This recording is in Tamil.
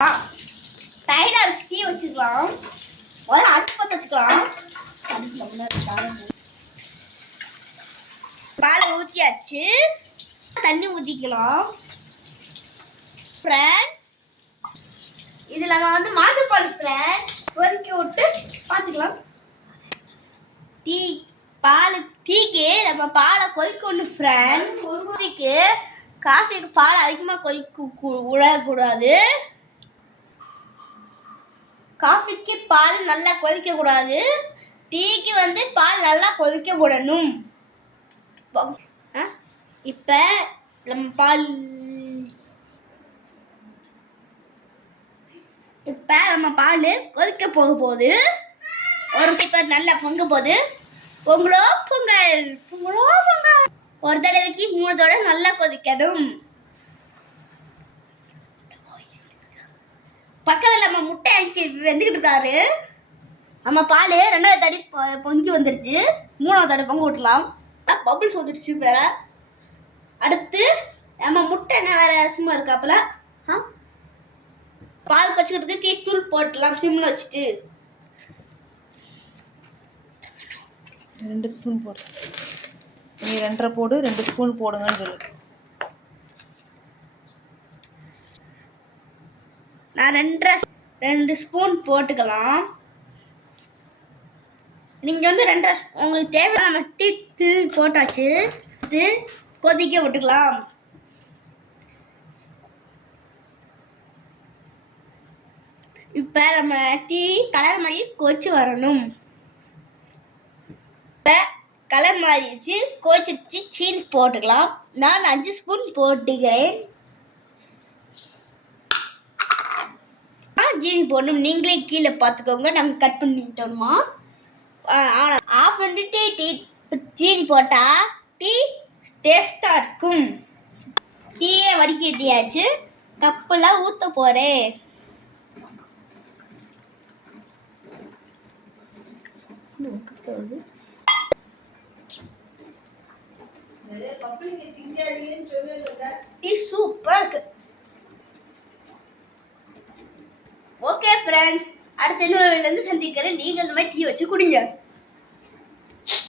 டைடா டீ வச்சுக்கலாம். முதல்ல அடுப்பு பற்ற வச்சுக்கலாம். பாலை ஊற்றியாச்சு. தண்ணி ஊற்றிக்கலாம். ஃப்ரெண்ட்ஸ் இது நம்ம வந்து மாட்டுப்பால் ஃப்ரெண்ட்ஸ் கொதிக்க விட்டு பார்த்துக்கலாம். டீக்கு நம்ம பாலை கொதிக்கணும் ஃப்ரெண்ட்ஸ். காஃபிக்கு பால் அதிகமாக விடக்கூடாது. காஃபிக்கு பால் நல்லா கொதிக்கக்கூடாது. டீக்கு வந்து பால் நல்லா கொதிக்க விடணும். இப்போ நம்ம பால் கொதிக்க போகும்போது ஒரு இப்போ நல்லா பொங்க போகுது. பொங்கலோ பொங்கல் பொங்கலோ பொங்கல். ஒரு தடவைக்கு 3 தடவை நல்லா கொதிக்கணும். பக்கத்தில் நம்ம முட்டை ஆக்கி வெந்துக்கிட்டு இருக்காரு. நம்ம பால் 2வது தடவை பொங்கி வந்துருச்சு. 3வது தடவை பொங்க விட்டுலாம். பபுள்ஸ் வந்துடுச்சு வேற. அடுத்து நம்ம முட்டை என்ன வேற சும்மா இருக்காப்புல. பால் கொச்சிக்கிட்டு டீ தூள் போட்டுலாம் சிம்மில் வச்சுட்டு. 2 ஸ்பூன் போடு. நீ 2.5 போடு, 2 ஸ்பூன் போடுங்கன்னு சொல்லு. நான் 2 ஸ்பூன் போட்டுக்கலாம். நீங்கள் வந்து 2 உங்களுக்கு தேவையான டீ தூள் போட்டாச்சு. இது கொதிக்க விட்டுக்கலாம். இப்போ நம்ம டீ கலர் மாதிரி கொதிச்சு வரணும். இப்போ கலர் மாறிடுச்சு, கொதிச்சிருச்சு. சீனி போட்டுக்கலாம். நான் 5 ஸ்பூன் போட்டுக்கிறேன். சீனி போடணும். நீங்களே கீழே பார்த்துக்கோங்க. நாங்கள் கட் பண்ணிட்டோமா. ஆஃப் பண்ணிட்டு சீனி போட்டால் டீ டேஸ்ட்டாக இருக்கும். டீயே வடிகட்டியாச்சு. கப்பில் ஊற்ற போகிறேன். டீ சூப்பராக இருக்கு. ஓகே ஃப்ரெண்ட்ஸ், அடுத்த இன்னொரு சந்திக்கிறேன். நீங்கள் இந்த மாதிரி டீ வச்சு குடிங்க.